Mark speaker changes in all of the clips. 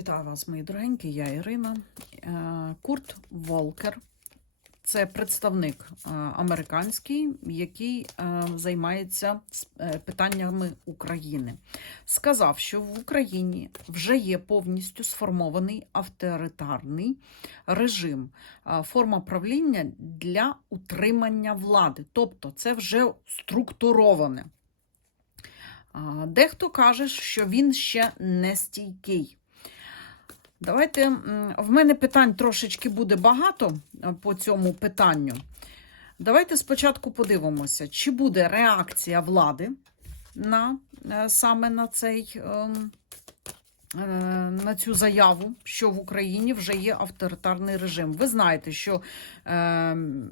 Speaker 1: Вітаю вас, мої дорогенькі, я Ірина. Е, Курт Волкер це представник е, американський, який е, займається питаннями України. Сказав, що в Україні вже є повністю сформований авторитарний режим, форма правління для утримання влади. Тобто це вже структуроване. Дехто каже, що він ще не стійкий. Давайте в мене питань трошечки буде багато по цьому питанню. Давайте спочатку подивимося, чи буде реакція влади на е, саме на цей. ем, е, На цю заяву, що в Україні вже є авторитарний режим. Ви знаєте, що ем,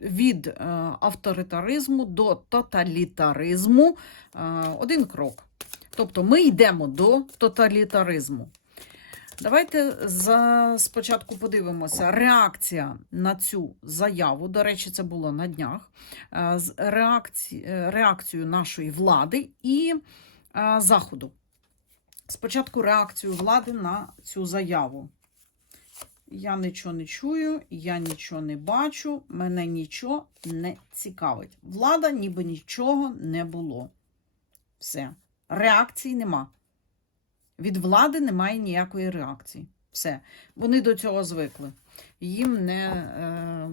Speaker 1: від е, авторитаризму до тоталітаризму е, один крок. Тобто ми йдемо до тоталітаризму. Давайте за, спочатку подивимося реакція на цю заяву. До речі, це було на днях. е, з реакці, е, реакцію нашої влади і е, Заходу. Спочатку реакцію влади на цю заяву. Я нічого не чую, я нічого не бачу, мене нічого не цікавить. Влада ніби нічого не було. Все. Реакції нема. Від влади немає ніякої реакції. Все. Вони до цього звикли. Їм не е,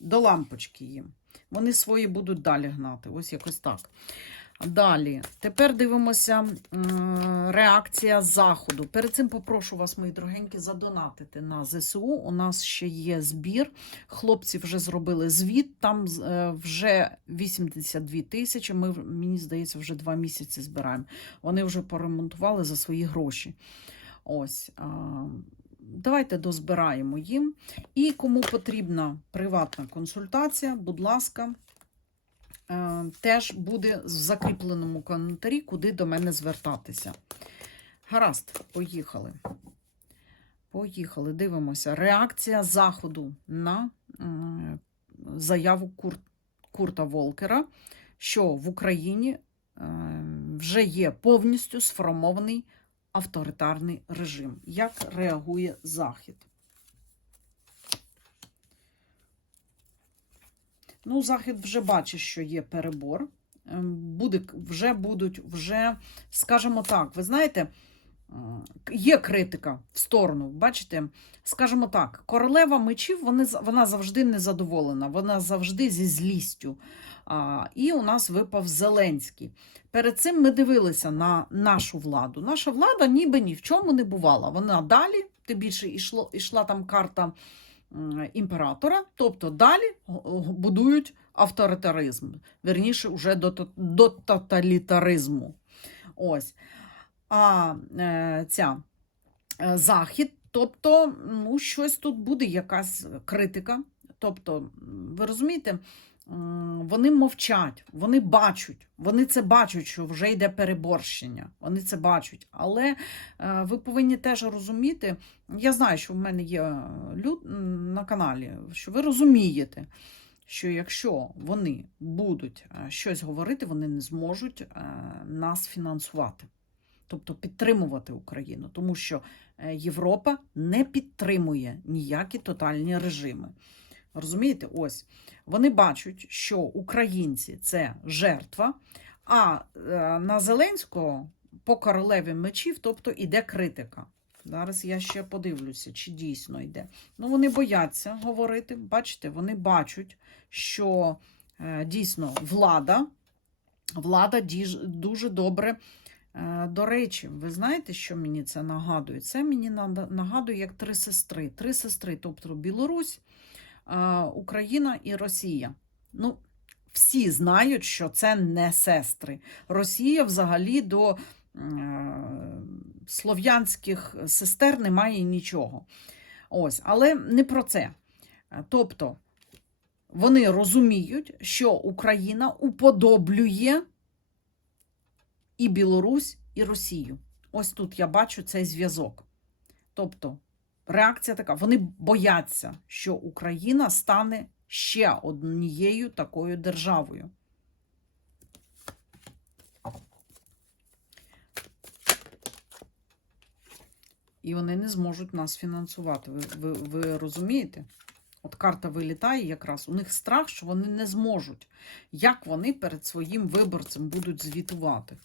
Speaker 1: до лампочки їм. Вони свої будуть далі гнати. Ось якось так. Далі, тепер дивимося реакція заходу. Перед цим попрошу вас, мої дорогенькі, задонатити на ЗСУ. У нас ще є збір. Хлопці вже зробили звіт. Там е, вже 82 тисячі. Ми, мені здається, вже два місяці збираємо. Вони вже поремонтували за свої гроші. Ось. Давайте дозбираємо їм. І кому потрібна приватна консультація, будь ласка, теж буде в закріпленому коментарі, куди до мене звертатися. Гаразд, поїхали. Поїхали, дивимося. Реакція Заходу на заяву Кур... Курта Волкера, що в Україні е, вже є повністю сформований авторитарний режим. Як реагує Захід? Ну, Захід вже бачить, що є перебор. Ем, Буде, вже будуть, вже, скажімо так, ви знаєте, є критика в сторону. Бачите, скажімо так, королева мечів вони, вона завжди незадоволена, вона завжди зі злістю. А, і у нас випав Зеленський. Перед цим ми дивилися на нашу владу. Наша влада ніби ні в чому не бувала. Вона далі, тим більше йшло, йшла там карта імператора, тобто далі будують авторитаризм, верніше, вже до, до тоталітаризму. Ось. А е, ця е, захід, тобто, ну, щось тут буде, якась критика. Тобто, ви розумієте, вони мовчать, вони бачать, вони це бачать, що вже йде переборщення. Вони це бачать. Але е, ви повинні теж розуміти, я знаю, що в мене є люд на каналі, що ви розумієте, що якщо вони будуть е, щось говорити, вони не зможуть е, нас фінансувати. Тобто підтримувати Україну, тому що е, Європа не підтримує ніякі тотальні режими. Розумієте, ось вони бачать, що українці це жертва, а е, на Зеленського по королеві мечів, тобто іде критика. Зараз я ще подивлюся, чи дійсно йде. Ну, вони бояться говорити. Бачите, вони бачать, що е, дійсно влада, влада дуже добре. Е, До речі, ви знаєте, що мені це нагадує? Це мені нагадує як три сестри. Три сестри, тобто Білорусь, Україна і Росія. Ну, всі знають, що це не сестри. Росія взагалі до е, слов'янських сестер не має нічого. Ось, але не про це. Е, Тобто, вони розуміють, що Україна уподоблює і Білорусь, і Росію. Ось тут я бачу цей зв'язок. Тобто, реакція така: вони бояться, що Україна стане ще однією такою державою. І вони не зможуть нас фінансувати. Ви, ви, ви розумієте? От карта вилітає якраз. У них страх, що вони не зможуть. Як вони перед своїм виборцем будуть звітувати?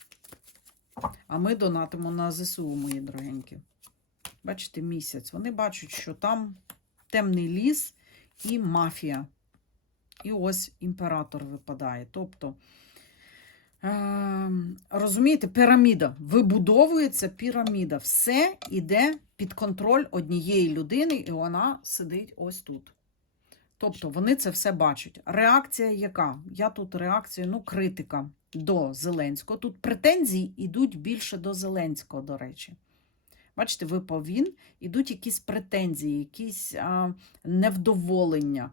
Speaker 1: А ми донатимо на ЗСУ, мої дорогенькі. Бачите, місяць. Вони бачать, що там темний ліс і мафія. І ось імператор випадає. Тобто, е, розумієте, піраміда. Вибудовується піраміда. Все йде під контроль однієї людини, і вона сидить ось тут. Тобто вони це все бачать. Реакція яка? Я тут реакцію, ну, критика до Зеленського. Тут претензії йдуть більше до Зеленського, до речі. Бачите, випав він, ідуть якісь претензії, якісь а, невдоволення.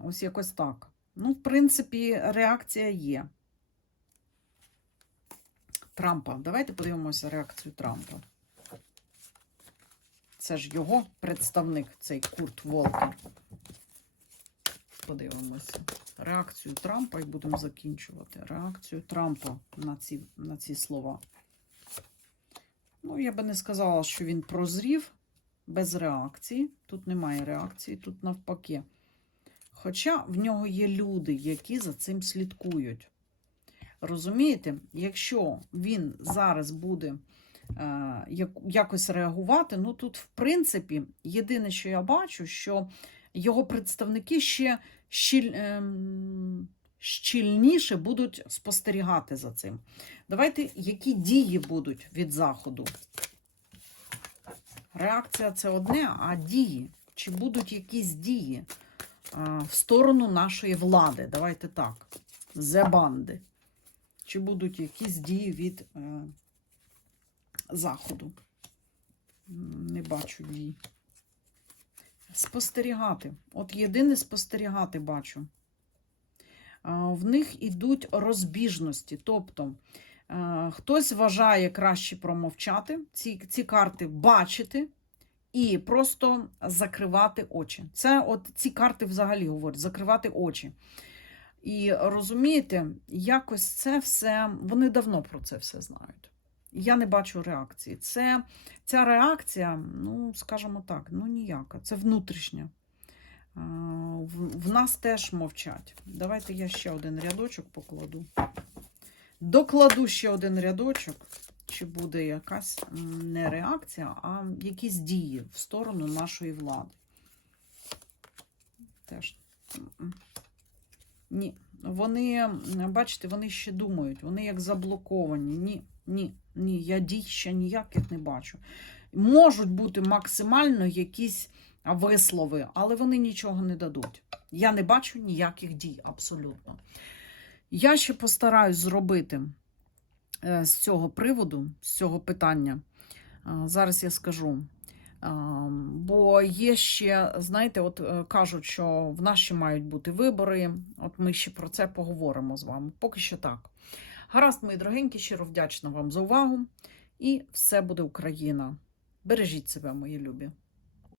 Speaker 1: Ось якось так. Ну, в принципі, реакція є. Трампа. Давайте подивимося реакцію Трампа. Це ж його представник, цей Курт Волкер. Подивимося. Реакцію Трампа і будемо закінчувати. Реакцію Трампа на ці, на ці слова. Ну, я би не сказала, що він прозрів без реакції. Тут немає реакції, тут навпаки. Хоча в нього є люди, які за цим слідкують. Розумієте, якщо він зараз буде е, якось реагувати, ну тут, в принципі, єдине, що я бачу, що його представники ще щіль, ем, щільніше будуть спостерігати за цим. Давайте, які дії будуть від Заходу? Реакція це одне, а дії. Чи будуть якісь дії а, в сторону нашої влади? Давайте так. Зебанди. Чи будуть якісь дії від е, Заходу? Не бачу дій. Спостерігати. От єдине спостерігати бачу. А, В них ідуть розбіжності. Тобто е, хтось вважає краще промовчати, ці, ці карти бачити і просто закривати очі. Це от ці карти взагалі говорять, закривати очі. І розумієте, якось це все, вони давно про це все знають. Я не бачу реакції. Це, ця реакція, ну, скажімо так, ну ніяка. Це внутрішня. В нас теж мовчать. Давайте я ще один рядочок покладу. Докладу ще один рядочок, чи буде якась не реакція, а якісь дії в сторону нашої влади. Теж. Ні. Вони, бачите, вони ще думають, вони як заблоковані. Ні, ні, ні, я дій ще ніяких не бачу. Можуть бути максимально якісь вислови, але вони нічого не дадуть. Я не бачу ніяких дій абсолютно. Я ще постараюсь зробити е, з цього приводу, з цього питання. Зараз я скажу. Бо є ще, знаєте, от е, кажуть, що в нас ще мають бути вибори. От ми ще про це поговоримо з вами. Поки що так. Гаразд, мої дорогенькі, щиро вдячна вам за увагу. І все буде Україна. Бережіть себе, мої любі.